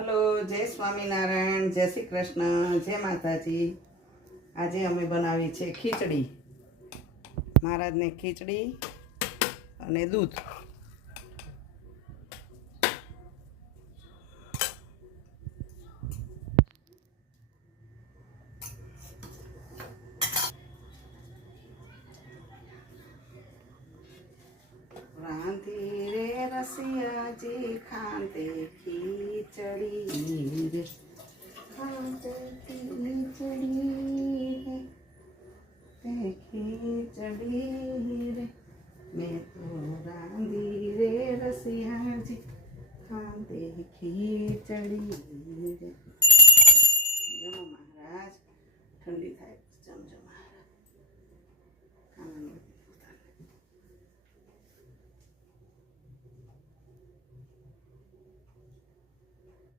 હલો, જય સ્વામિનારાયણ, જય શ્રી કૃષ્ણ, જય માતાજી। આજે અમે બનાવી છે ખીચડી। મહારાજને ખીચડી અને દૂધ। રાંધી રે રસિયાજી ખાંતે ખીચડી રે, ખાંતે ખીચડી રે, તે ખીચડી રે મેં તો રાંધી રે રસિયાજી ખાંતે ખીચડી રે। જમો મહારાજ, ઠંડી થાય।